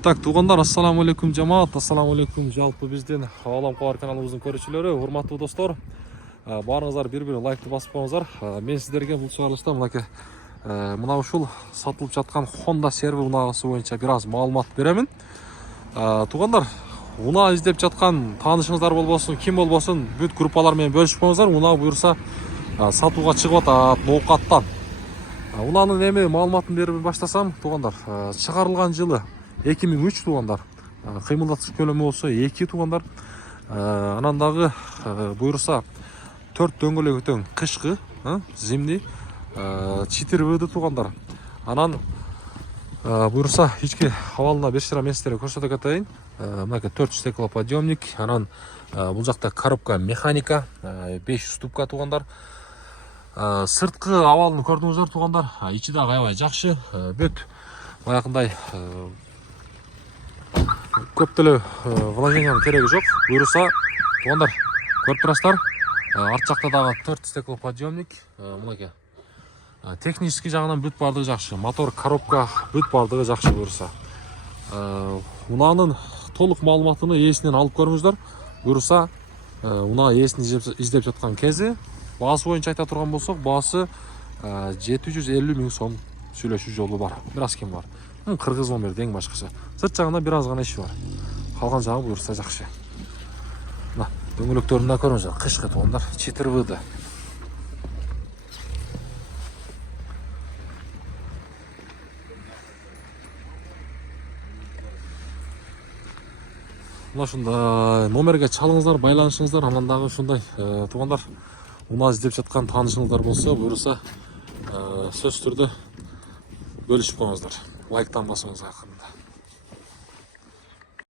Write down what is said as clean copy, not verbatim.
Так, туғандар, ассаламу алейкум жамаат, ассаламу алейкум жалпы бізден Алам Қуар каналымыздың көрушілері, урматтуу достор. Барыңыздар бір лайкты басып қойыңыздар. Мен сіздерге бұл шығарылышта мына ушул сатылып жатқан Honda CR-V унагысы боюнча бир аз маалымат беремин. Туғандар, уна издеп жатқан таанышыңыздар болбосун, ким болбосун, бүт группалар менен бөлүшүп коюңуздар. Уна буюрса сатууга чыгып атат ноокаттан. Унанын эми маалыматын берип баштасам, туғандар, чыгарылган жылы 2003 туғандар. Кыймылдатыш көлөмү болсо 2 туғандар. Анан дагы буюрса 4 дөңгөлөгү кышкы, зимний 4V туғандар. Анан буюрса ички абалына бешира мен сиздерге көрсөтө кетейин. Мына 4 стеклоподъемник, анан бул жакта коробка механика, 5 ступка туғандар. Сырткы абалын көрдүңүздөр туғандар. Ичи дагы аябай жакшы. Бүт баягындай көп деле вложениянын кереги жок. Буюрса туғандар, көрүп турасыздар. Арт жакта дагы 4 стеклоподъемник. Мынакей. Технический жагынан бүт бардыгы жакшы. Мотор, коробка бүт бардыгы жакшы буюрса. Унанын толук маалыматын ээсинен алып көрүңүздөр. Буюрса уна ээсин издеп жаткан кези баасы боюнча айта турган болсок, баасы 750 000 сом сүйлөшүү жолу бар. Бир аз кем бар. Кыргыз номерде эң башкысы. Сырт жагында бир аз гана иши бар. Калган жагы буюрса жакшы. Мына дөңгөлөктөрүн да көрүңүздөр. Кышкы туғандар, 4V. Мына ушундай номерге чалыңыздар, байланышыңыздар, анан дагы ушундай туғандар уна издеп жаткан таанышыңыздар болсо, буюрса сөзсүз түрдө бөлүшүп коюңуздар. Лайктан басыңыз акырында.